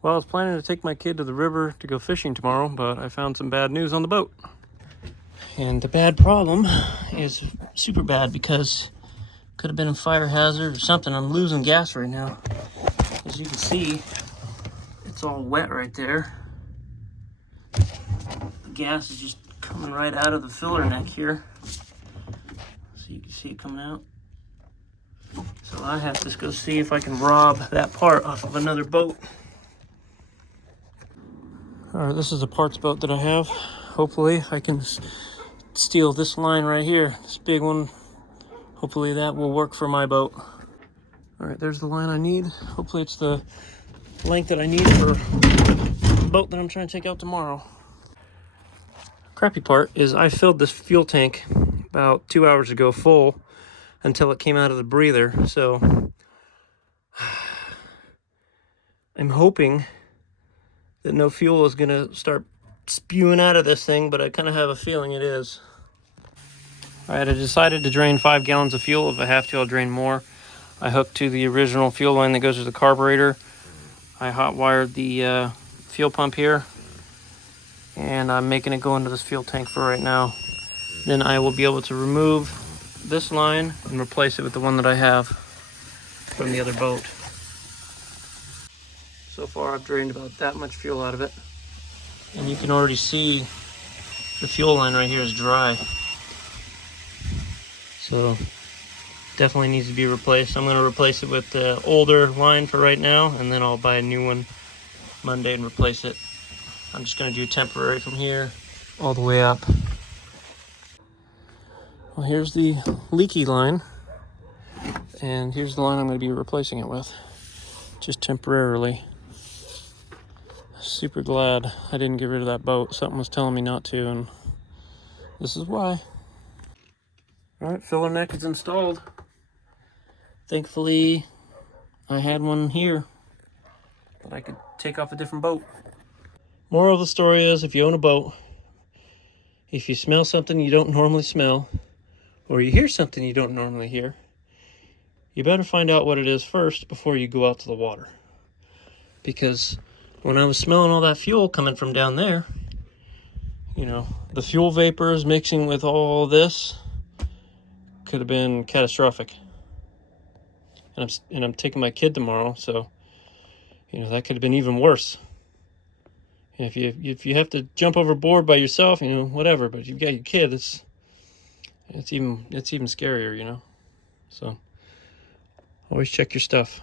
Well, I was planning to take my kid to the river to go fishing tomorrow, but I found some bad news on the boat. And the bad problem is super bad because could have been a fire hazard or something. I'm losing gas right now. As you can see, it's all wet right there. The gas is just coming right out of the filler neck here. So you can see it coming out. So I have to go see if I can rob that part off of another boat. All right, this is a parts boat that I have. Hopefully I can steal this line right here, this big one. Hopefully that will work for my boat. All right, there's the line I need. Hopefully it's the length that I need for the boat that I'm trying to take out tomorrow. Crappy part is I filled this fuel tank about 2 hours ago full until it came out of the breather. So I'm hoping that no fuel is gonna start spewing out of this thing, but I kind of have a feeling it is. All right, I decided to drain 5 gallons of fuel. If I have to, I'll drain more. I hooked to the original fuel line that goes to the carburetor. I hot wired the fuel pump here, and I'm making it go into this fuel tank for right now. Then I will be able to remove this line and replace it with the one that I have from the other boat. So far I've drained about that much fuel out of it, and you can already see the fuel line right here is dry, so definitely needs to be replaced. I'm going to replace it with the older line for right now, and then I'll buy a new one Monday and replace it. I'm just going to do temporary from here all the way up. Well, here's the leaky line, and here's the line I'm going to be replacing it with, just temporarily. Super glad I didn't get rid of that boat. Something was telling me not to, and this is why. All right, filler neck is installed. Thankfully, I had one here that I could take off a different boat. Moral of the story is, if you own a boat, if you smell something you don't normally smell, or you hear something you don't normally hear, you better find out what it is first before you go out to the water. Because when I was smelling all that fuel coming from down there, you know, the fuel vapors mixing with all this could have been catastrophic. And I'm taking my kid tomorrow, so you know that could have been even worse. And if you have to jump overboard by yourself, you know, whatever. But if you've got your kid, it's even scarier, you know. So always check your stuff.